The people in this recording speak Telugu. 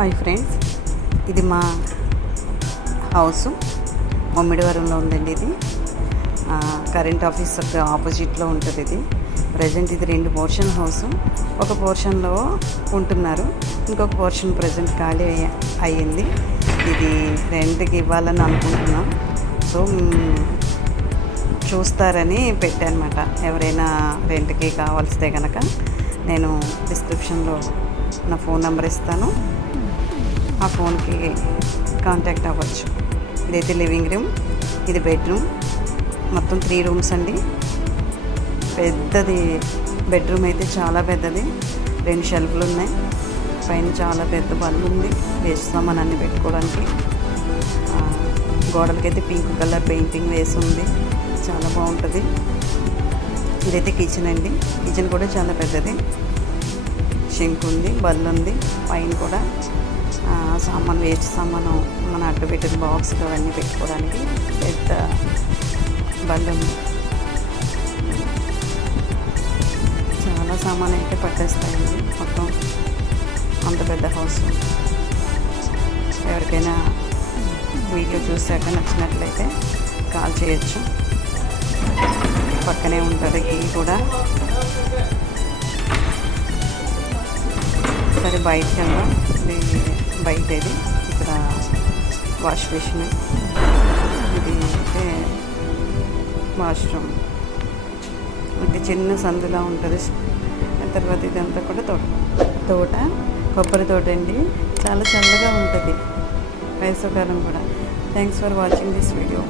హాయ్ ఫ్రెండ్స్, ఇది మా హౌస్ మమ్మిడివరంలో ఉందండి. ఇది కరెంట్ ఆఫీస్ ఆపోజిట్లో ఉంటుంది. ఇది ప్రజెంట్ ఇది 2 పోర్షన్ హౌస్. ఒక పోర్షన్లో ఉంటున్నారు, ఇంకొక పోర్షన్ ప్రజెంట్ ఖాళీ అయ్యింది. ఇది రెంట్కి ఇవ్వాలని అనుకుంటున్నాం. సో చూస్తారని పెట్టానమాట. ఎవరైనా రెంట్కి కావాల్సితే కనుక నేను డిస్క్రిప్షన్లో నా ఫోన్ నెంబర్ ఇస్తాను, ఆ ఫోన్కి కాంటాక్ట్ అవ్వచ్చు. ఇదైతే లివింగ్ రూమ్, ఇది బెడ్రూమ్. మొత్తం 3 రూమ్స్ అండి. పెద్దది బెడ్రూమ్ అయితే చాలా పెద్దది. 2 షెల్ఫ్లు ఉన్నాయి. పైన చాలా పెద్ద బల్బ్ ఉంది, వేస్ట్ సామాన్ అన్ని పెట్టుకోవడానికి. గోడలకైతే పింక్ కలర్ పెయింటింగ్ వేసి ఉంది, చాలా బాగుంటుంది. ఇదైతే కిచెన్ అండి. కిచెన్ కూడా చాలా పెద్దది. షింక్ ఉంది, బల్ ఉంది. పైన కూడా సామాన్, వేస్ట్ సామాను, మన అడ్డు పెట్టిన బాక్స్ అవన్నీ పెట్టుకోవడానికి పెద్ద బల్ ఉంది. చాలా సామాన్ అయితే పట్టేస్తాయండి మొత్తం. అంత పెద్ద హౌస్. ఎవరికైనా వీడియో చూసాక నచ్చినట్లయితే కాల్ చేయొచ్చు. పక్కనే ఉంటుంది కీ కూడా. సరే బయటకి వెళ్దాం. బయట ఇది ఇక్కడ వాష్ బేసిన్, ఇది అయితే వాష్రూమ్. ఇది చిన్న సందులా ఉంటుంది. తర్వాత ఇదంతా కూడా తోట, కొబ్బరి తోట అండి. చాలా చల్లగా ఉంటుంది వేసవికాలం కూడా. Thanks for watching this video.